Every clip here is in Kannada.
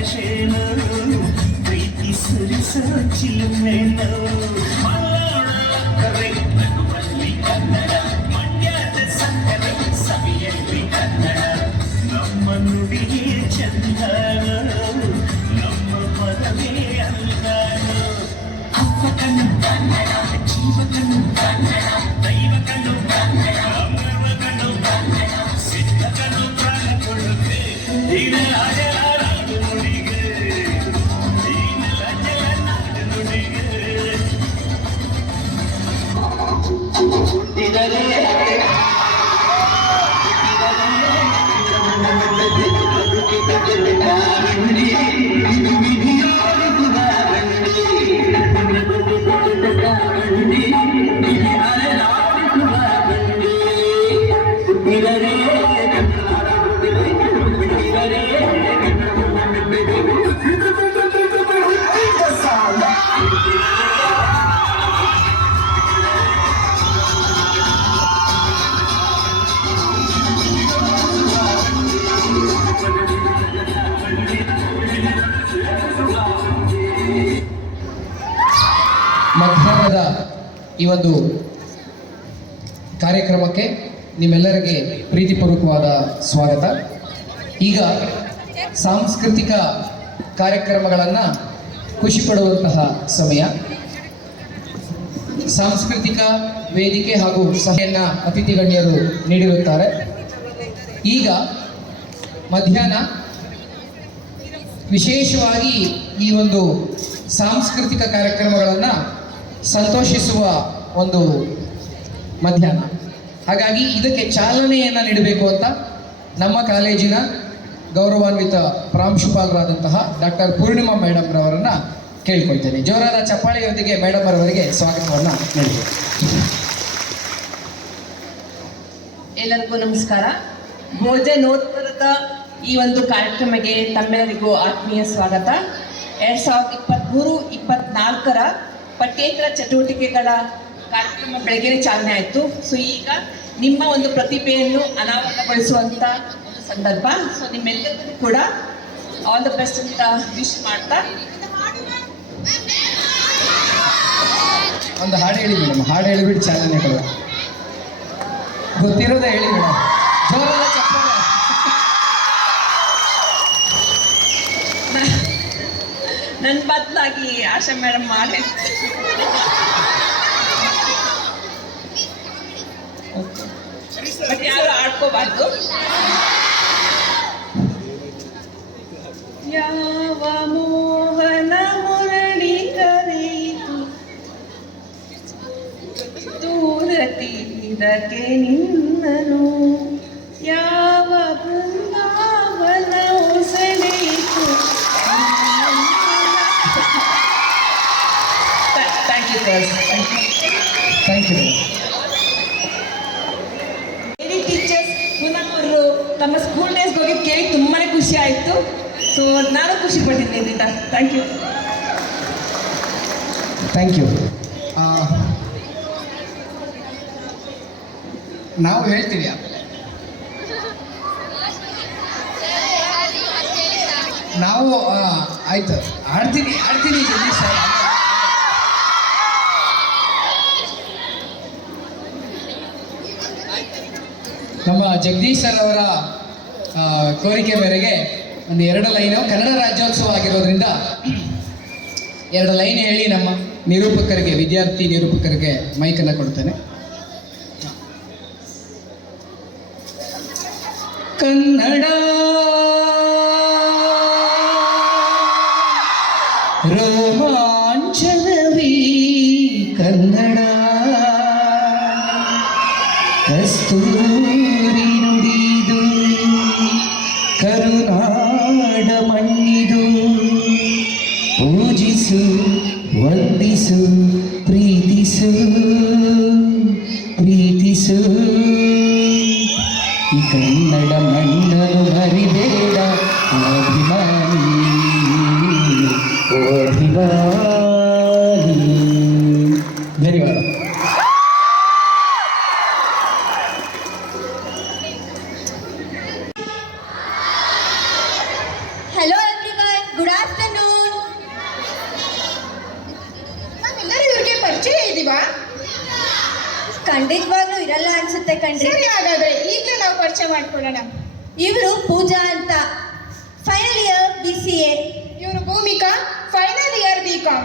ಭಾಷೆನು ಪ್ರೀತಿ ಸುರಿಸೋ ಚಿಲುಮೆನು ನಗುವಲ್ಲಿ ಕನ್ನಡ ಮಂಡ್ಯದ ಸಕ್ಕರೆ ಸವಿಯಲ್ಲಿ ಕನ್ನಡ ನಮ್ಮ ನುಡಿಯೇ ಚಂದ ನಮ್ಮ ಪದವೇ ಅಂದಾನು ಅಪ್ಪ ಕಣ್ಣು ಕನ್ನಡ ಜೀವ ಕಣ್ಣು ಕನ್ನಡ ದೈವ ಕಣ್ಣು ಕನ್ನಡ ಅಮರವ ಕಣ್ಣು ಕನ್ನಡ ಸಿದ್ಧ ಕಣ್ಣು ಪ್ರಾಣ ಕೊಡುತ್ತೆ ನಾಡು ನುಡಿಗೆ ನಾಡು ನುಡಿಗೆ ಮಧ್ಯಾಹ್ನದ ಈ ಒಂದು ಕಾರ್ಯಕ್ರಮಕ್ಕೆ ನಿಮ್ಮೆಲ್ಲರಿಗೆ ಪ್ರೀತಿಪೂರ್ವಕವಾದ ಸ್ವಾಗತ. ಈಗ ಸಾಂಸ್ಕೃತಿಕ ಕಾರ್ಯಕ್ರಮಗಳನ್ನು ಖುಷಿ ಪಡುವಂತಹ ಸಮಯ. ಸಾಂಸ್ಕೃತಿಕ ವೇದಿಕೆ ಹಾಗೂ ಸಹಾಯನ ಅತಿಥಿ ಗಣ್ಯರು ನೀಡಿರುತ್ತಾರೆ. ಈಗ ಮಧ್ಯಾಹ್ನ ವಿಶೇಷವಾಗಿ ಈ ಒಂದು ಸಾಂಸ್ಕೃತಿಕ ಕಾರ್ಯಕ್ರಮಗಳನ್ನು ಸಂತೋಷಿಸುವ ಒಂದು ಮಧ್ಯಾಹ್ನ. ಹಾಗಾಗಿ ಇದಕ್ಕೆ ಚಾಲನೆಯನ್ನು ನೀಡಬೇಕು ಅಂತ ನಮ್ಮ ಕಾಲೇಜಿನ ಗೌರವಾನ್ವಿತ ಪ್ರಾಂಶುಪಾಲರಾದಂತಹ ಡಾಕ್ಟರ್ ಪೂರ್ಣಿಮಾ ಮೇಡಮ್ ರವರನ್ನು ಕೇಳ್ಕೊಳ್ತೇನೆ. ಜೋರಾದ ಚಪ್ಪಾಳೆಯೊಂದಿಗೆ ಮೇಡಮ್ ಅವರಿಗೆ ಸ್ವಾಗತವನ್ನು ನೀಡಬೇಕು. ಎಲ್ಲರಿಗೂ ನಮಸ್ಕಾರ. ಭೋಜನೋತ್ತರದ ಈ ಒಂದು ಕಾರ್ಯಕ್ರಮಕ್ಕೆ ತಮ್ಮೆಲ್ಲರಿಗೂ ಆತ್ಮೀಯ ಸ್ವಾಗತ. 2023-24 ಪಠ್ಯೇತರ ಚಟುವಟಿಕೆಗಳ ಕಾರ್ಯಕ್ರಮ ಬೆಳಗ್ಗೆ ಚಾಲನೆ ಆಯಿತು. ಸೊ ಈಗ ನಿಮ್ಮ ಒಂದು ಪ್ರತಿಭೆಯನ್ನು ಅನಾವರಣಗೊಳಿಸುವಂಥ ಒಂದು ಸಂದರ್ಭ. ಸೊ ನಿಮ್ಮೆಲ್ಲರಿಗೂ ಕೂಡ ಆಲ್ ದ ಬೆಸ್ಟ್ ಅಂತ ವಿಶ್ ಮಾಡ್ತಾ ಒಂದು ಹಾಡು ಹೇಳಿ ಮೇಡಮ್. ಹಾಡು ಹೇಳಿಬಿಟ್ಟು ಚಾಲನೆ ಕೊಡ. ಗೊತ್ತಿರೋದೇ ಹೇಳಿ ಮೇಡಮ್. ಜೋರಾದ ಚಪ್ಪಾಳೆ. ನನ್ನ ಬದಲಾಗಿ ಆಶಾ ಮೇಡಮ್ ಮಾಡಿ ಬಟ್ ಯಾರು ಆಡ್ಕೋಬಾರ್ದು. ಯಾವ ಮೋಹನ ಮುರಳಿ ಕರೆಯಿತು ದೂರ ತೀರಕ್ಕೆ ನಿನ್ನನು, ಯಾವ ಬೃಂದಾವನ ಸೆಳೆಯಿತು. Thank you sir. Thank you. Lady teachers ಪುನಃ ಅವರು ತಮ್ಮ ಸ್ಕೂಲ್ ಡೇಸ್ಗೆ ಹೋಗಿ ಕೇಳಿ ತುಂಬಾ ಖುಷಿ ಆಯಿತು. ಸೊ ನಾನು ಖುಷಿ ಪಟ್ಟಿದ್ದೀನಿ. Thank you. Thank you. ನಾವು ಹೇಳ್ತೀವಿ ನಾವು ಆಯ್ತು ಆಡ್ತೀನಿ ಜಗದೀಶ್ ಸರ್. ನಮ್ಮ ಜಗದೀಶ್ ಸರ್ ಅವರ ಕೋರಿಕೆ ಮೇರೆಗೆ ಒಂದು 2 ಲೈನು, ಕನ್ನಡ ರಾಜ್ಯೋತ್ಸವ ಆಗಿರೋದ್ರಿಂದ 2 ಲೈನ್ ಹೇಳಿ ನಮ್ಮ ನಿರೂಪಕರಿಗೆ, ವಿದ್ಯಾರ್ಥಿ ನಿರೂಪಕರಿಗೆ ಮೈಕನ್ನು ಕೊಡ್ತೇನೆ. ಕನ್ನಡ ರೋಮಾಂಚನವೀ ಕನ್ನಡ, ಕಸ್ತೂರಿ ನುಡಿದು ಕರುನಾಡ ಮಣ್ಣಿದು, ಪೂಜಿಸು ವಂದಿಸು ಪ್ರೀತಿಸು ಈ ಕನ್ನಡ ಮಣ್ಣನ್ನು ಮರಿಬೇಡ ಅಭಿಮಾನಿ ಧನ್ಯವಾದ. Hello everyone, ಖಂಡಿತವಾಗ್ಲೂ ಇರಲ್ಲ ಅನ್ಸುತ್ತೆ ಕಣ್ರಿ. ಸರಿ, ಹಾಗಾದ್ರೆ ಈಗಲೇ ನಾವು ಪರಿಚಯ ಮಾಡ್ಕೊಳ್ಳೋಣ. ಇವರು ಪೂಜಾ ಅಂತ, ಫೈನಲ್ ಇಯರ್ BCA. ಇವರು ಭೂಮಿಕಾ, ಫೈನಲ್ ಇಯರ್ BCom.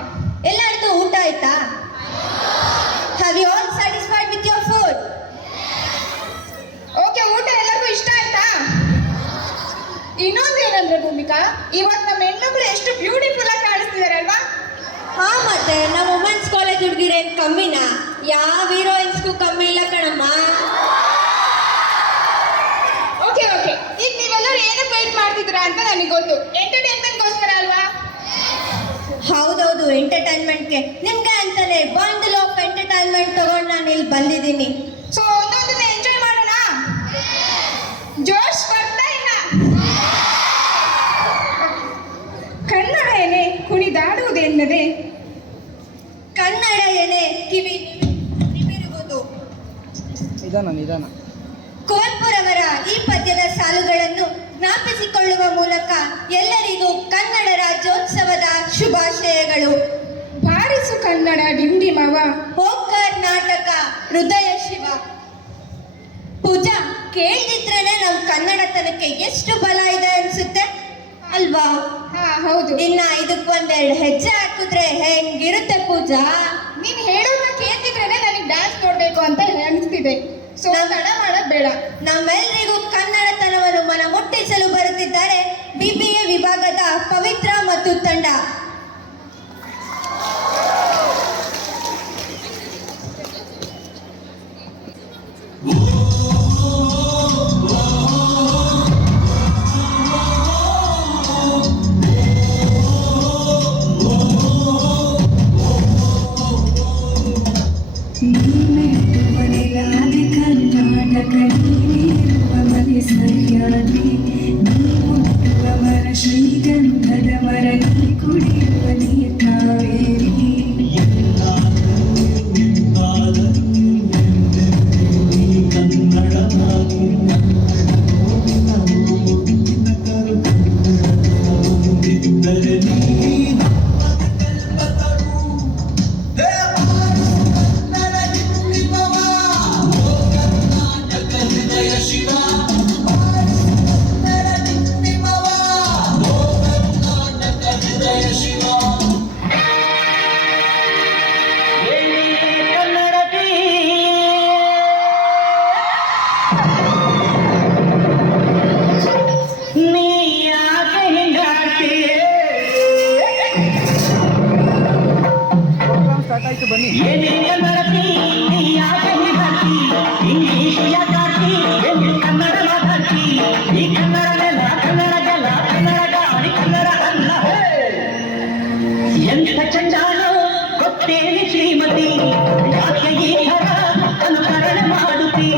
ಎಲ್ಲರದ್ದು ಊಟ ಆಯ್ತಾ? Have you all satisfied with your food? Okay, ಊಟ ಎಲ್ಲರಿಗೂ ಇಷ್ಟ ಆಯ್ತಾ? ಇನ್ನೊಂದು ಏನಂದ್ರೆ ಭೂಮಿಕಾ, ಇವತ್ತು ನಮ್ಮ ಹೆಣ್ಮಕ್ಳು ಎಷ್ಟು ಬ್ಯೂಟಿಫುಲ್ ಆಗಿ ಕಾಣಿಸ್ತಿದ್ದಾರೆ ಅಲ್ವಾ? ಹಾ, ಮತ್ತೆ ನಮ್ಮ ವುಮೆನ್ಸ್ ಕಾಲೇಜ್ ಹುಡುಗಿರೇನು ಕಮ್ಮಿನಾ? ಯಾವ ಹೀರೋಯಿನ್ಸ್ಗೂ ಕಮ್ಮಿ ಇಲ್ಲ ಕಣಮ್ಮ. ಓಕೆ, ಈಗ ನೀವೆಲ್ಲರೂ ಏನಕ್ಕೆ ವೆಯ್ಟ್ ಮಾಡ್ತಿದ್ದೀರಾ ಅಂತ ನನಗೆ ಗೊತ್ತು. ಎಂಟರ್ಟೈನ್ಮೆಂಟ್ಗೋಸ್ಕರ ಅಲ್ವಾ? ಹೌದೌದು, ಎಂಟರ್ಟೈನ್ಮೆಂಟ್ಗೆ. ನಿಮ್ಗೆ ಅಂತಾನೆ ಬಂಡಲ್ ಆಫ್ ಎಂಟರ್ಟೈನ್ಮೆಂಟ್ ತಗೊಂಡು ನಾನು ಇಲ್ಲಿ ಬಂದಿದ್ದೀನಿ. ಸೊ ಒಂದೊಂದನ್ನ ಎಂಜಾಯ್ ಮಾಡೋಣ. ಜೋಶ್ ಬರ್ತಾ ಇಲ್ಲ. ಕನ್ನಡ ಏನೇ ಕುಣಿದಾಡುವುದೆನ್ನದೆ, ಕನ್ನಡ ಏನೇ ಕಿವಿ ನಿಮಿರುವುದು. ನಿಧಾನ. ಕುವೆಂಪುರವರ ಈ ಪದ್ಯದ ಸಾಲುಗಳನ್ನು ಜ್ಞಾಪಿಸಿಕೊಳ್ಳುವ ಮೂಲಕ ಎಲ್ಲರಿಗೂ ಕನ್ನಡ ರಾಜ್ಯೋತ್ಸವದ ಶುಭಾಶಯಗಳು. ಬಾರಿಸು ಕನ್ನಡ ಡಿಂಡಿಮವ, ಓ ಕರ್ನಾಟಕ ಹೃದಯ ಶಿವ. ಪೂಜಾ, ಕೇಳ್ದಿದ್ರೇನೆ ನಮ್ ಕನ್ನಡತನಕ್ಕೆ ಎಷ್ಟು ಬಲ ಇದೆ ಅನ್ಸುತ್ತೆ ಅಲ್ವಾ? ಹಾ ಹೌದು. ಇನ್ನ ಇದಕ್ಕೊಂದೆರಡು ಹೆಜ್ಜೆ ಹಾಕಿದ್ರೆ ಹೆಂಗಿರುತ್ತೆ ಪೂಜಾ? ನೀನ್ ಹೇಳೋದನ್ನ ಕೇಳ್ತಿದ್ರೇನೆ ನನಗೆ ಡ್ಯಾನ್ಸ್ ನೋಡ್ಬೇಕು ಅಂತ ಅನಿಸ್ತಿದೆ. ಸೊ ತಡ ಮಾಡೋದ್ ಬೇಡ. ನಮ್ಮೆಲ್ಲರಿಗೂ ಕನ್ನಡತನವನ್ನು ಮನ ಮುಟ್ಟಿಸಲು ಬರುತ್ತಿದ್ದಾರೆ BBA ವಿಭಾಗದ ಪವಿತ್ರ ಮತ್ತು ತಂಡ. ಶ್ರೀಗಂಧದ ಮರಳಿ ಕುಡಿಯುವ ನೀ ಕಾವೇರಿ. ಎಂಥ ಚಂಡಾಲೋ ಗೊತ್ತೇನೆ ಶ್ರೀಮತಿ, ಯಾಕೆ ಈ ಥರ ಅನುಕರಣೆ ಮಾಡುತ್ತಿ?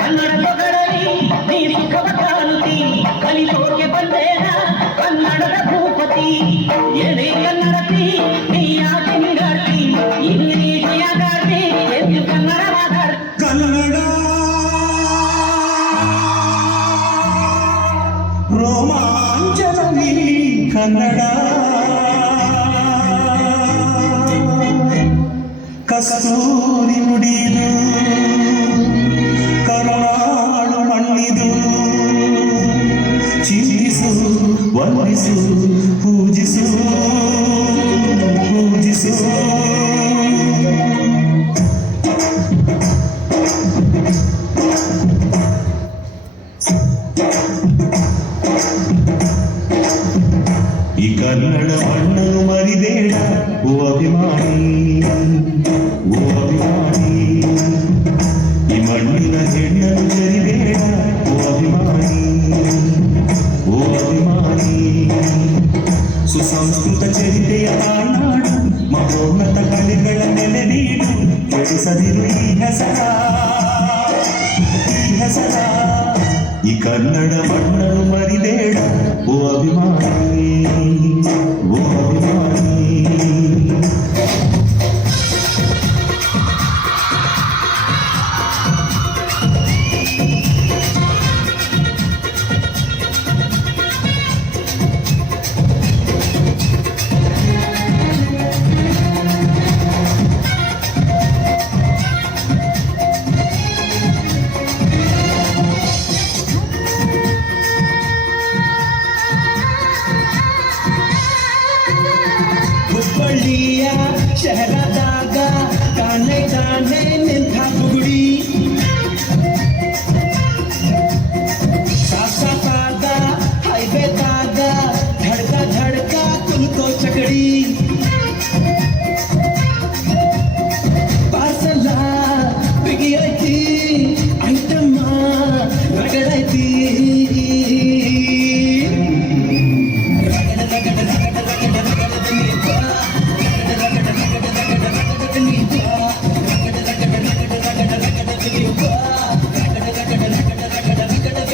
ಕನ್ನಡ ತೊಗರಲಿ ನೀ ಸುಖವ ಕಾಣುತ್ತಿ, ಕಲಿಸೋಕೆ ಬಂದೇನ ಕನ್ನಡದ ಭೂಪತಿ. ಏನೇ ಕನ್ನಡತಿ ನೀ ಯಾಕೆ ನಿಗಾಡ್ತಿ, ಇಂಗ್ಲೀಷ್ ಯಾಗಾಡ್ತಿ ಎಂದು ಕನ್ನಡ ಮಾತಾಡ್ತಿ. ಕನ್ನಡ ರೋಮಾಂಚನವಿ ಕನ್ನಡ, ಕಸ್ತೂರಿ ನುಡಿದು ಕರುಣಾಳು ಮಣ್ಣಿದು, ಚಿಂತಿಸು ವಂದಿಸು ಪೂಜಿಸು ಪೂಜಿಸು. ಈ ಕನ್ನಡ ಮಣ್ಣನ್ನು ಮರಿಬೇಡ ಓ ಅಭಿಮಾನಿ, ಓ ಅಭಿಮಾನಿ. ಈ ಮಣ್ಣಿನ ಹೆಣ್ಣನ್ನು ಜರಿಬೇಡ ಓ ಅಭಿಮಾನಿ, ಓ ಅಭಿಮಾನಿ. ಸುಸಂಸ್ಕೃತ ಚರಿತೆಯ ತಾಯ್ನಾಡು, ಮಹೋನ್ನತ ಕಲೆಗಳ ನೆಲೆ ನೀಡು. ಕೆಡಿಸದಿರು ಈ ಹೆಸರ, ಈ ಹೆಸರ. ಈ ಕನ್ನಡ ಮಣ್ಣನ್ನು ಮರಿಬೇಡ ಓ ಅಭಿಮಾನಿ, ಓ ಅಭಿಮಾನಿ.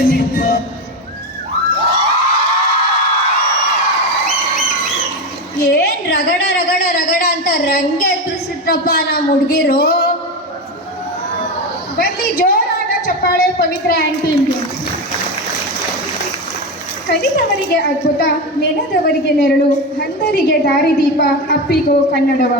ನಿಂಪ ಏನ್ ರಗಡ ರಗಡ ರಗಡ ಅಂತ ರಂಗೆ ಎದುರಿಸಿಟ್ರಪ್ಪ ನಮ್ಮ ಹುಡುಗಿರು. ಬರ್ಲಿ ಜೋರಾದ ಚಪ್ಪಾಳೆ ಪವಿತ್ರ ಆಂಟಿಗೆ. ಕಲಿತವರಿಗೆ ಅದ್ಭುತ, ನೆನೆದವರಿಗೆ ನೆರಳು, ಅಂಧರಿಗೆ ದಾರಿದೀಪ, ಅಪ್ಪಿಗೋ ಕನ್ನಡವ.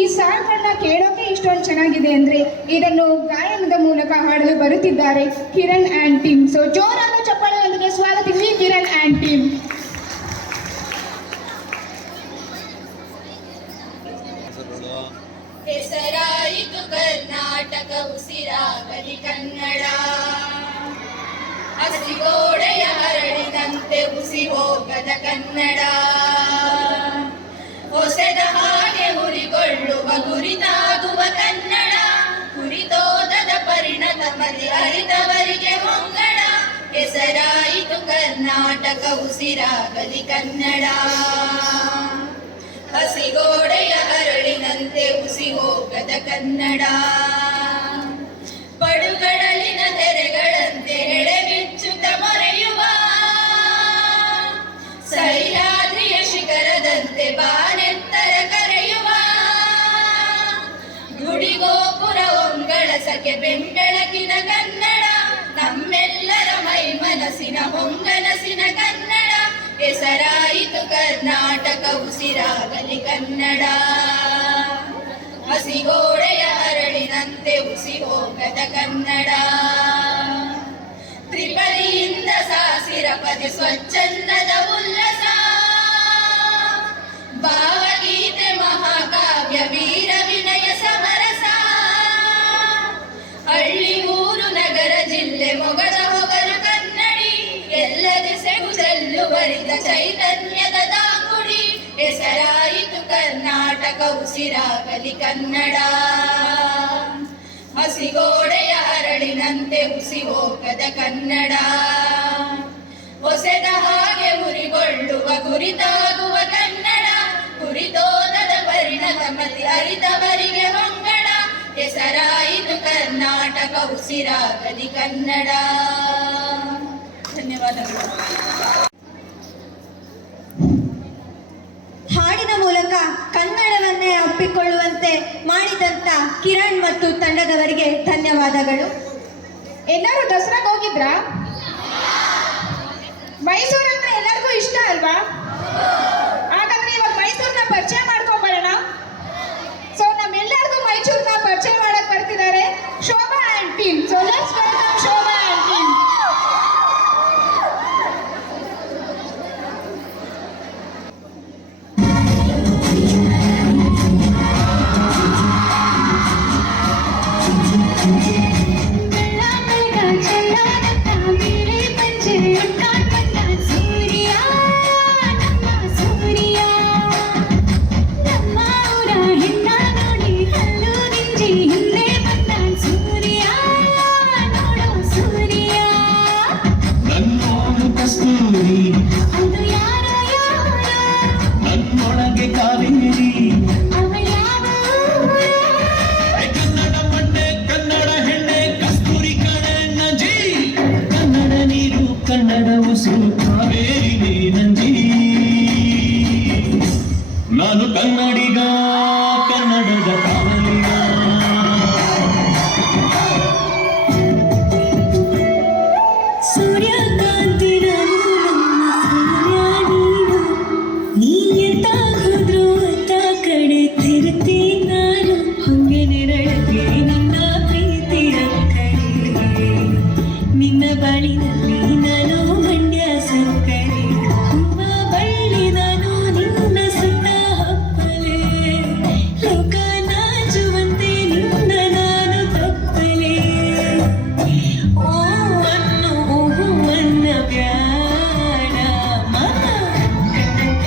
ಈ ಸಾಲುಗಳನ್ನ ಕೇಳೋಕೆ ಇಷ್ಟೊಂದು ಚೆನ್ನಾಗಿದೆ ಅಂದ್ರೆ ಇದನ್ನು ಗಾಯನದ ಮೂಲಕ ಹಾಡಲು ಬರುತ್ತಿದ್ದಾರೆ ಕಿರಣ್ ಆ್ಯಂಡ್ ಟೀಮ್. ಸೊ ಜೋರಾದ ಚಪ್ಪಾಳೆಯೊಂದಿಗೆ ಸ್ವಾಗತಿಸಿ ಕಿರಣ್ ಆ್ಯಂಡ್ ಟೀಮ್. ಹೆಸರಾಯಿತು ಕರ್ನಾಟಕ, ಉಸಿರಾಗಲಿ ಕನ್ನಡ. ಹಸಿಗೋಡೆಯ ಹರಡಿದಂತೆ ಉಸಿ ಹೋಗದ ಕನ್ನಡ. ಹೊಸೆದ ಹಾಗೆ ಹುರಿಗೊಳ್ಳುವ ಗುರಿತಾಗುವ ಕನ್ನಡ. ಹುರಿದೋದದ ಪರಿಣತ ಮತಿ ಅರಿತವರಿಗೆ ಹೊಂಗಡ. ಹೆಸರಾಯಿತು ಕರ್ನಾಟಕ, ಉಸಿರಾಗಲಿ ಕನ್ನಡ. ಹಸಿಗೋಡೆಯ ಹರಳಿನಂತೆ ಉಸಿ ಹೋಗದ ಕನ್ನಡ. ಪಡುಗಡಲಿನ ತೆರೆಗಳಂತೆ ಎಳೆಬಿಚ್ಚುತ್ತ ಮೊರೆಯುವ, ಸಹ್ಯಾದ್ರಿಯ ಶಿಖರದಂತೆ ಬಾನೆತ್ತರ ಕರೆಯುವ, ಗುಡಿಗೋಪುರ ಒಂಗಳಸಕ್ಕೆ ಬೆಂಬೆಳಕಿನ ಕನ್ನಡ. ನಮ್ಮೆಲ್ಲರ ಮೈ ಮನಸ್ಸಿನ ಹೊಂಗನಸಿನ ಕನ್ನಡ. ಹೆಸರಾಯಿತು ಕರ್ನಾಟಕ, ಉಸಿರಾಗಲಿ ಕನ್ನಡ. ಹಸಿಗೋಡೆಯ ಹರಳಿನಂತೆ ಉಸಿ ಹೋಗದ ಕನ್ನಡ. ತ್ರಿಪದಿಯಿಂದ ಸಾಸಿರ ಪದಿ ಸ್ವಚ್ಛಂದದ ಉಲ್ಲಸ, ಭಾವಗೀತೆ ಮಹಾಕಾವ್ಯ ವೀರ ವಿನಯ ಸಮರಸ. ಹಳ್ಳಿ ಊರು ನಗರ ಜಿಲ್ಲೆ ಮೊಗದ ಹೊಗರು ಕನ್ನಡಿ. ಎಲ್ಲ ದಿಸೆಗೂ ಚೆಲ್ಲುವರಿದ ಚೈತನ್ಯದ ದಾಂಗುಡಿ. ಹೆಸರಾಯಿತು ಕರ್ನಾಟಕ, ಉಸಿರಾಗಲಿ ಕನ್ನಡ. ಹಸಿಗೋಡೆಯ ಹರಳಿನಂತೆ ಉಸಿ ಹೋಗದ ಕನ್ನಡ. ಹೊಸೆದ ಹಾಗೆ ಹುರಿಗೊಳ್ಳುವ ಗುರಿತಾಗುವ ಕನ್ನಡ. ಹುರಿದೋದದ ಪರಿಣತ ಮತಿ ಅರಿತವರಿಗೆ ಹೊಂಗಡ. ಹೆಸರಾಯಿತು ಕರ್ನಾಟಕ, ಉಸಿರಾಗಲಿ ಕನ್ನಡ. ಧನ್ಯವಾದಗಳು. ಹಾಡಿನ ಮೂಲಕ ಕನ್ನಡವನ್ನೇ ಅಪ್ಪಿಕೊಳ್ಳುವಂತೆ ಮಾಡಿದಂತ ಕಿರಣ್ ಮತ್ತು ತಂಡದವರಿಗೆ ಧನ್ಯವಾದಗಳು. ಎಲ್ಲರೂ ದಸರಾಗೆ ಹೋಗಿದ್ರಾ? ಮೈಸೂರು ಅಂದ್ರೆ ಎಲ್ಲರಿಗೂ ಇಷ್ಟ ಅಲ್ವಾ? ಹಾಗಾದ್ರೆ ಇವಾಗ ಮೈಸೂರನ್ನ ಪರಿಚಯ ಮಾಡ್ಕೊಂಡ್ಬರೋಣ. ಸೊ ನಮ್ಮೆಲ್ಲರಿಗೂ ಮೈಸೂರನ್ನ ಪರಿಚಯ ಮಾಡಕ್ ಬರ್ತಿದ್ದಾರೆ Shobha and team. So let's welcome Shobha and team. ನನ್ನೊಳಗೆ ಕಾವೇರಿ. ಕನ್ನಡ ಮಣ್ಣೆ, ಕನ್ನಡ ಹೆಣ್ಣೆ, ಕಸ್ತೂರಿ ಕಣೆ ನಂಜಿ. ಕನ್ನಡ ನೀರು, ಕನ್ನಡ ಉಸಿರು, ಕಾವೇರಿ ನೀ ನಂಜಿ. ನಾನು ಕನ್ನಡಿಗ, ಕನ್ನಡದ ಕಾವಲಿಗ. ಸೂರ್ಯಕಾಂತಿ ನೀಯತ್ತಾಗೋದ್ರು ಅತ್ತ ಕಡೆ ತಿರುತ್ತಿ ನಾನು ಹೊಂಗೆ ನೆರಳಗೆ ನಿನ್ನ ಪ್ರೀತಿಯ ಕಡೆ. ನಿನ್ನ ಬಾಳಿನಲ್ಲಿ ನಾನು ಮಂಡ್ಯ ಸಕ್ಕರೆ, ಹೂವ ಬಳ್ಳಿ ನಾನು ನಿನ್ನ ಸುತ್ತ ಹಪ್ಪಲೆ. ಲೋಕ ನಾಚುವಂತೆ ನಿನ್ನ ನಾನು ತಪ್ಪಲೆ. ಓ ಅನ್ನು ಹೂವನ್ನ ಬ್ಯಾಡ ಮನ. ಕನ್ನಡ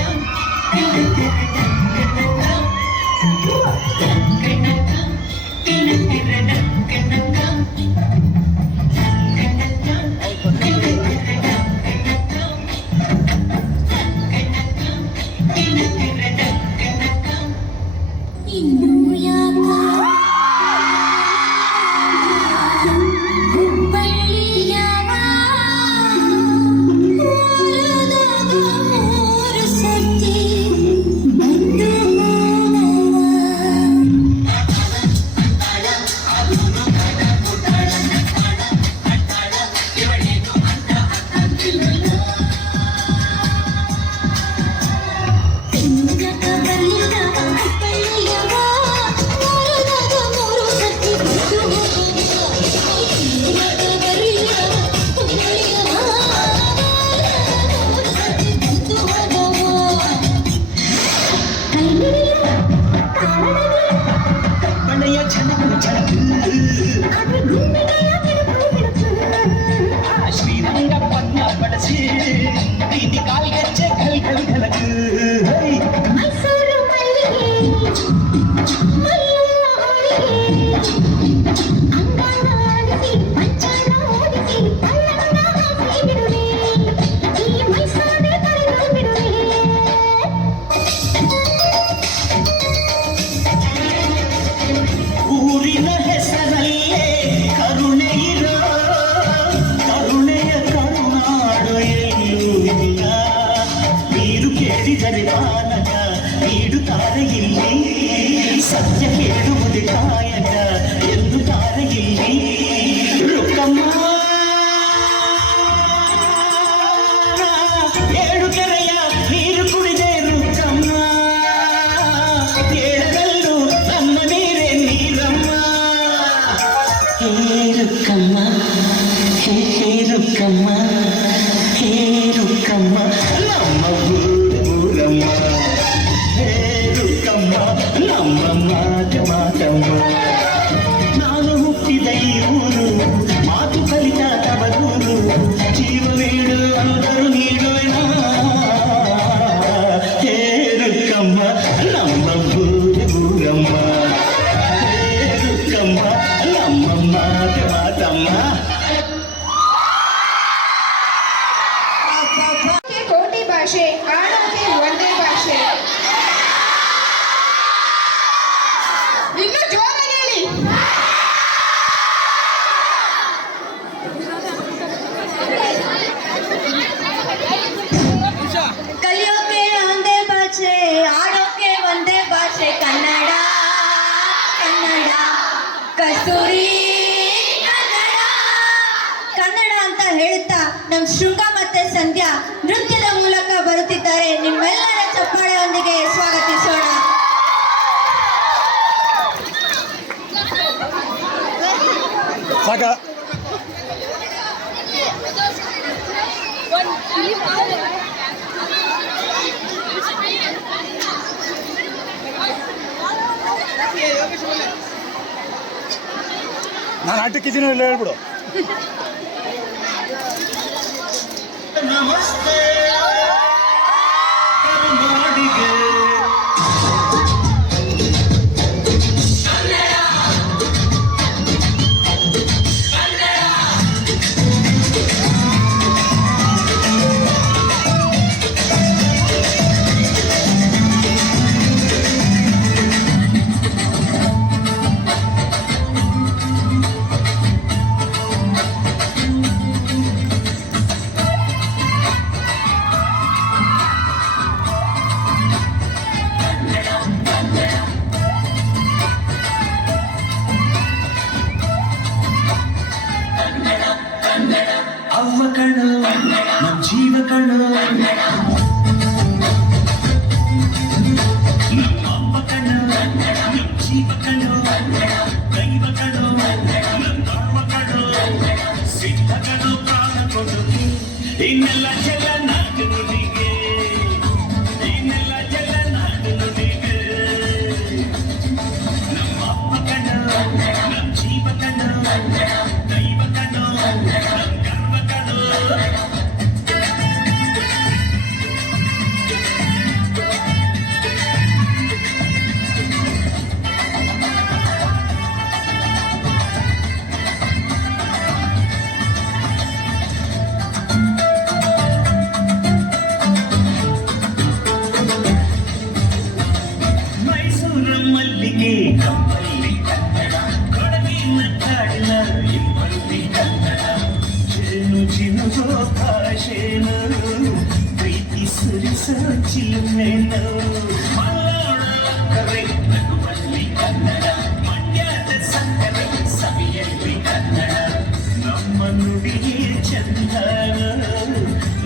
ಬಣ್ಣ ಪಡಿಸಿ ಪ್ರೀತಿ ಕಾಲ್ಗೆಚ್ಚೆ ಕಲ್ ಕಲ್ ಕಲಕು ಮೈಸೂರು ಮಲ್ಲಿಗೆ ಮೈಯೆಲ್ಲ ಹೋಳಿಗೆ ಅಂಗಾಂಗ ಆಡಿಸಿ ಪಂಚಾಂಗ ಓದಿಸಿ ಪಲ್ಲಂಗ ಹಾಕಿ ಬಿಡುವೆ ಈ ಮೈಸೂರೇ ಕರೆದು ಬಿಡುವೆ ಊರಿನ ಹೆಸರಲ್ಲೇ ಕರುಣೆ ಇರೋ ಕರುಣೆಯ ಕರುನಾಡು ಎಲ್ಲೂ ಇಲ್ಲ ನೀರು ಕೇಳಿದರೆ ಪಾನಕ ನೀಡುತ್ತಾರೆ ಇಲ್ಲಿ ಸತ್ಯ ಕೇಳುವುದೇ ಕಾಯಕ ಎನ್ನುತ್ತಾರೆ ಇಲ್ಲಿ ರುಕ್ಕಮ್ಮ ಏಳು ಕೆರೆಯ ನೀರು ಕುಡಿದೆ ರುಕ್ಕಮ್ಮ ಏಳರಲ್ಲೂ ನಮ್ಮ ನೀರೇ ನೀರಮ್ಮ ಹೇ ರುಕ್ಕಮ್ಮ ಹೇ ರುಕ್ಕಮ್ಮ ಹೇ ರುಕ್ಕಮ್ಮ ನಮ್ಮ ಊರಮ್ಮ ಹೇ ರುಕ್ಕಮ್ಮ ನಮ್ಮ ಮಾತಮ್ಮ ನಾನು ಹುಟ್ಟಿದ ಈ ಊರು ಮಾತು ಕಲಿತ ತವರೂರು ಜೀವ ನೀಡು ಅಂದರು ನೀಡುವೆನ ಹೇ ರುಕ್ಕಮ್ಮ ನಮ್ಮ ಊರಮ್ಮ ಹೇ ರುಕ್ಕಮ್ಮ ನಮ್ಮ ಮಾತಮ್ಮ ಕೋಟಿ ಭಾಷೆ ಆಡೋಕೆ ಒಂದೇ ಭಾಷೆ. ಇನ್ನು ಜೋರಾಗಿ ಹೇಳಿ. ಕಲಿಯೋಕೆ ಒಂದೇ ಭಾಷೆ ಆಡೋಕೆ ಒಂದೇ ಭಾಷೆ ಕನ್ನಡ ಕನ್ನಡ ಕಸ್ತೂರಿ ಕನ್ನಡ ಕನ್ನಡ ಅಂತ ಹೇಳುತ್ತಾ ನಮ್ಮ ಶೃಂಗ ಮತ್ತೆ ಸಂಧ್ಯಾ ನೃತ್ಯದ ಮೂಲಕ ಬರುತ್ತಿದ್ದಾರೆ. ನಿಮ್ಮೆಲ್ಲರ ಚಪ್ಪಾಳೆಯೊಂದಿಗೆ ಸ್ವಾಗತಿಸೋಣ. ನಾನು ಆಟಕ್ಕಿದ್ದೀನೋ ಇಲ್ಲ ಹೇಳ್ಬಿಡು. ನಮಸ್ತೆ ಕರುನಾಡಿಗೆ ಅವ್ವ ಕಣೋ ನಮ್ ಜೀವ ಕಣೋ ನಮ್ಮ ಅಮ್ಮ ಕಣೋ ನಮ್ ಜೀವ ಕಣೋ ದೈವ ಕಣೋ ನಮ್ ಧರ್ಮ ಕಣೋ ಸಿದ್ಧ ಕಣೋ ಪ್ರಾಣ ಕೊಡುಗೆ ಇನ್ನೆಲ್ಲ ಜಲ ನಾಡು ನುಡಿಗೆ ಇನ್ನೆಲ್ಲ ಜಲ ನಾಡು ನುಡಿಗೆ ನಮ್ಮ ಅಮ್ಮ ಕಣೋ ನಮ್ ಜೀವ ಕಣೋ ದೈವ ಕಣೋ ನಮ್ ಧರ್ಮ ಕಣೋ ಮೈಸೂರ ಮಲ್ಲಿಗೆ ಕಪ್ಪಲ್ಲಿ ಕನ್ನಡ ಕೊಡಗಿನ ಕಾಡಿನ ಇಂಪಲ್ಲಿ ಕನ್ನಡ ಜೇನು ಚಿನುಗೋ ಭಾಷೆನು ಪ್ರೀತಿ ಸುರಿಸೋ ಚಿಲುಮೆನು ಮಲ್ಲೋಣ ಕರೆ ನಗುವಲ್ಲಿ ಕನ್ನಡ ಮಂಡ್ಯದ ಸಕ್ಕರೆ ಸವಿಯಲ್ಲಿ ಕನ್ನಡ ನಮ್ಮ ನುಡಿಯೇ ಚಂದನ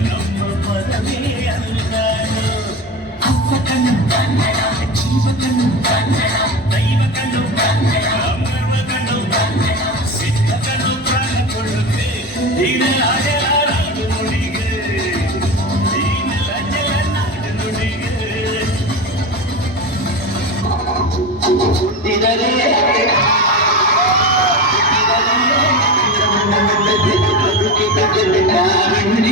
ನಮ್ಮ ಪದವೇ ಅಂದನ ಅಪ್ಪ ಕಣ್ಣು ಕನ್ನಡ ಜೀವ ಕಣ್ಣು ಕನ್ನಡ ದೈವ ಕಣ್ಣು ಕನ್ನಡ ಅಮರವ ಕಣ್ಣು ಕನ್ನಡ ಸಿದ್ಧ ಕಣ್ಣು ಪ್ರಾಣ ಕೊಡುತ್ತೆ ಇದೆಲ್ಲ ಜಲ ನಾಡು ನುಡಿಗೆ ಇದೆಲ್ಲ ಜಲ ನಾಡು ನುಡಿಗೆ ಇದರೇ ಇದರೇ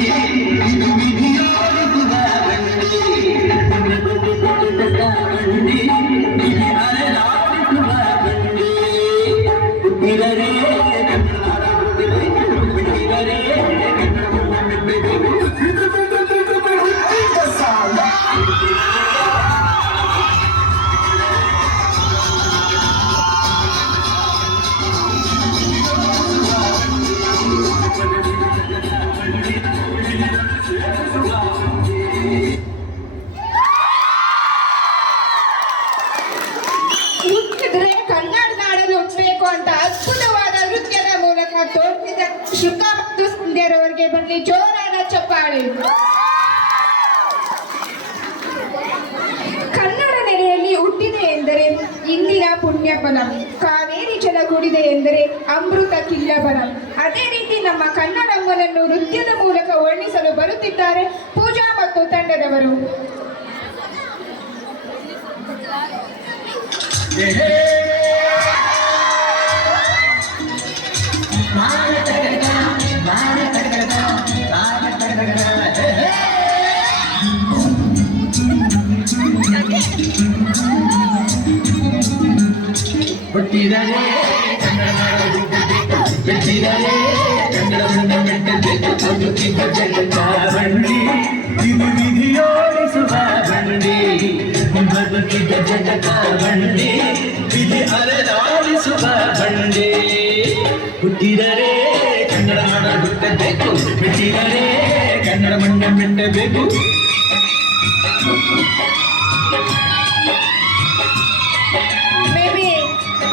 ಚಪ್ಪಾಳೆ. ಕನ್ನಡ ನೆಲೆಯಲ್ಲಿ ಹುಟ್ಟಿದೆ ಎಂದರೆ ಇಂದಿನ ಪುಣ್ಯಫಲ, ಕಾವೇರಿ ಜಲ ಕುಡಿದೆ ಎಂದರೆ ಅಮೃತ ಕಿಲ್ಯಬಲ. ಅದೇ ರೀತಿ ನಮ್ಮ ಕನ್ನಡಮ್ಮನನ್ನು ನೃತ್ಯದ ಮೂಲಕ ವರ್ಣಿಸಲು ಬರುತ್ತಿದ್ದಾರೆ ಪೂಜಾ ಮತ್ತು ತಂಡದವರು. ಹುಟ್ಟಿದರೆ ಕನ್ನಡ ನಾಡು ಬಿಟ್ಟಿದರೆ ಕನ್ನಡವನ್ನು ಮೆಟ್ಟಬೇಕು. ಬದುಕಿದ ಜಗತ್ತ ಬಂಡಿ ಇದು ವಿಧಿಯೋಡಿಸುವ ಬಂಡಿ. ಬದುಕಿದ ಜಗತ್ತ ಬಂಡಿ ವಿಧಿ ಅಲೆದಾಡಿಸುವ ಬಂಡಿ. ಹುಟ್ಟಿದರೆ ಕನ್ನಡ ನಾಡು ಹುಟ್ಟಬೇಕು, ಬಿಟ್ಟಿದರೆ ಕನ್ನಡ ಮಣ್ಣ ಮೆಟ್ಟಬೇಕು. ಮೇಬಿ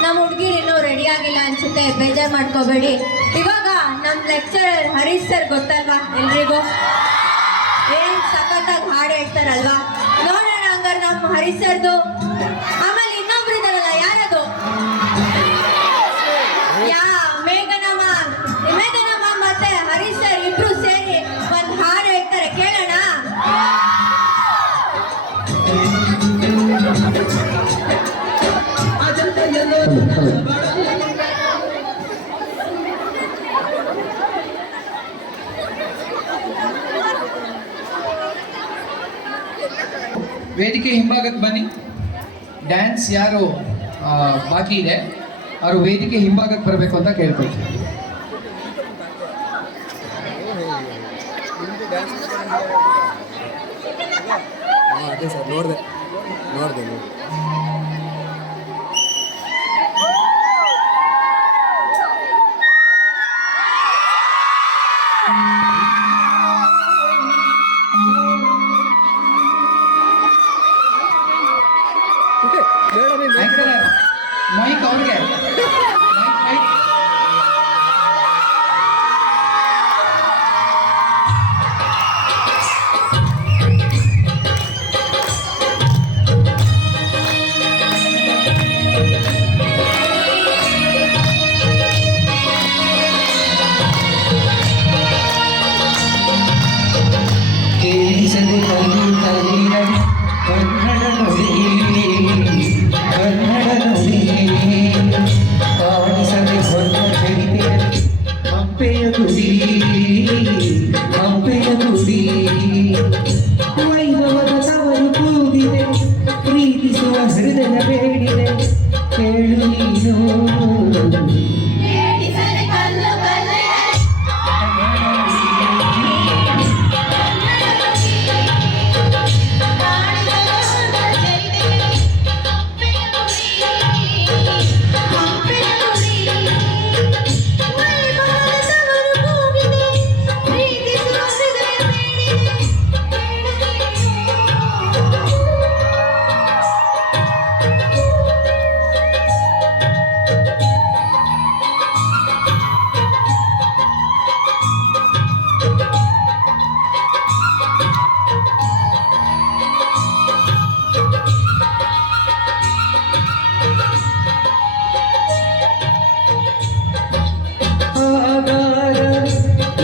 ನಮ್ಮ ಹುಡುಗಿರು ಇನ್ನೂ ರೆಡಿ ಆಗಿಲ್ಲ ಅನ್ಸುತ್ತೆ, ಬೇಜಾರು ಮಾಡ್ಕೋಬೇಡಿ. ಇವಾಗ ನಮ್ಮ ಲೆಕ್ಚರರ್ ಹರೀಶ್ ಸರ್ ಗೊತ್ತಲ್ವಾ ಎಲ್ರಿಗೂ, ಏನ್ ಸಖತ್ತಾಗಿ ಹಾಡು ಹೇಳ್ತಾರಲ್ವಾ. ನೋಡೋಣ ಹಂಗಾರೆ ನಮ್ಮ ಹರೀಶ್ ಸರ್ದು. ಆಮೇಲೆ ಇನ್ನೊಬ್ರು ಇದಾರಲ್ಲ, ಯಾರದು? ಮೇಘನಮ್ಮ ಮತ್ತೆ ಹರೀಶ್ ಸರ್ ಇಬ್ರು ಸೇರಿ ಒಂದು ಹಾಡು ಹೇಳ್ತಾರೆ, ಕೇಳೋಣ. ವೇದಿಕೆ ಹಿಂಭಾಗಕ್ಕೆ ಬನ್ನಿ. ಡ್ಯಾನ್ಸ್ ಯಾರು ಬಾಕಿ ಇದೆ ಅವರು ವೇದಿಕೆ ಹಿಂಭಾಗಕ್ಕೆ ಬರಬೇಕು ಅಂತ ಕೇಳ್ಕೊಳ್ತೀವಿ. ಅದೇ ಸರ್ ನೋಡಿದೆ. ಮೈಕ್ ಅವ್ರಿಗೆ ಕೇಳಿಸದೆ ಕಲಿಯುತ್ತಲಿರ ಕನ್ನಡ ನುಡಿ, ಕನ್ನಡ ನುಡಿ. ಕಾಣಿಸದೆ ಹೊರ ಚರಿತೆ ಹಂಪೆಯ ಗುಡಿ, ಹಂಪೆಯ ಗುಡಿ. ವೈಭವದ ತವರು ಕೂಗಿದೆ, ಪ್ರೀತಿಸುವ ಹೃದಯ ಬೇಡಿದೆ, ಕೇಳು ನೀನು.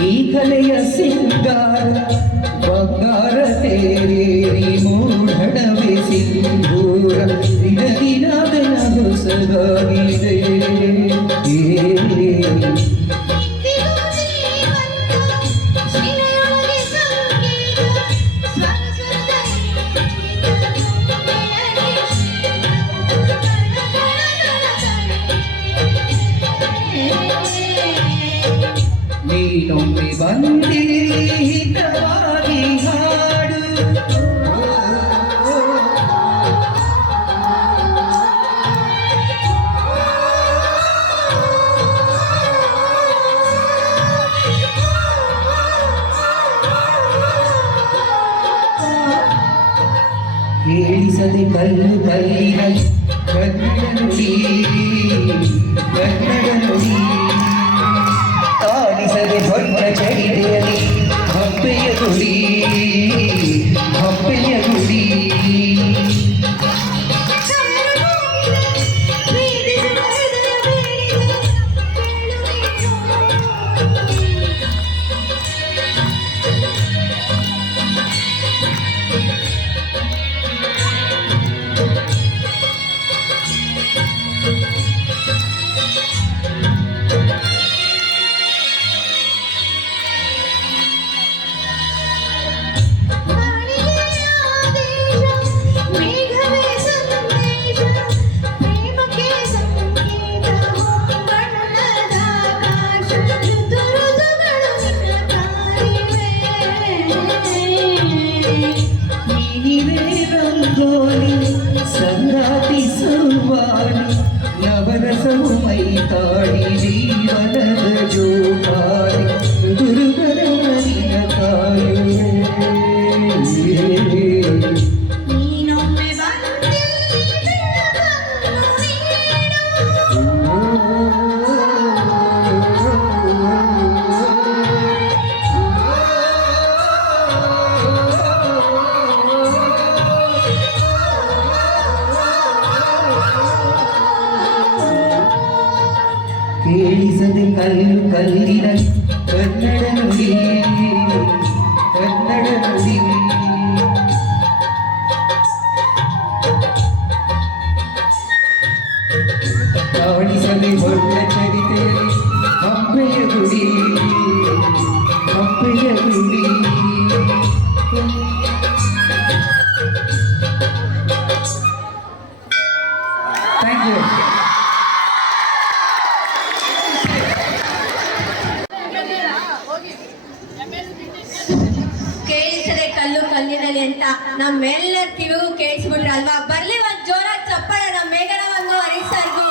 ಈ ಕಲೆಯ ಸಿಂಗಾರ ಬಂಗಾರ ತೇರೇರಿ ಮೂಢಣವೆ ಸಿಂಧೂರ ದಿನ ದಿನದನ ಹೊಸದಾಗಿದೆ. ನೀನೊಮ್ಮೆ ಬಂದಿರಿ ಹಿತವಾಗಿ ಹಾಡು, ಕೇಳಿಸದೆ ಕಲ್ಲು ಕಲ್ಲಿನಲ್ಲಿ ಕನ್ನಡ ನುಡಿ, ಕನ್ನಡ ನುಡಿ. ಕಾಣಿಸದೆ ಹೊನ್ನ ಚಳಿಯಲ್ಲಿ ಹಂಪೆಯ ಗುಡಿ ಹಂಪೆಯ ಗುಡಿ ರಂಗೋಲಿ ಸಂಗಾತಿ ಸುವಾಣಿ ನವರಸವು ಮೈತಾಳಿ ಜೀವನದ ಜೋಪಾಲಿ ದುರ್ಗರ ಮರಿಯ ಕಾಯುವೆ ನೀನೊಮ್ಮೆ ಬಂದಿ ಕೇಳಿಸದೆ ಕಲ್ಲು ಕಲ್ಲಿನ ಕನ್ನಡ ನುಡಿ ಕನ್ನಡ ನುಡಿ ಕಾಣಿಸದೆ ಹೊಳ್ಳ ಚರಿತೆಯಲ್ಲಿ ಹಂಪೆಯ ಗುಡಿ ಹಂಪೆಯ ಗುಡಿ ಥ್ಯಾಂಕ್ ಯು ಕೇಳಿಸದೆ ಕಲ್ಲು ಕಲ್ಲಿನಲ್ಲಿ ಅಂತ ನಮ್ಮೆಲ್ಲರ ಕಿವಿಗೂ ಕೇಳಿಸ್ಬಿಟ್ರಲ್ವಾ? ಬರ್ಲಿ ಒಂದ್ ಜೋರಾಗಿ ಚಪ್ಪಾಳೆ ನಮ್ಮ ಮೇಘನವಂಗೂ ಹರೀಶ್ ಸರ್ಗೂ.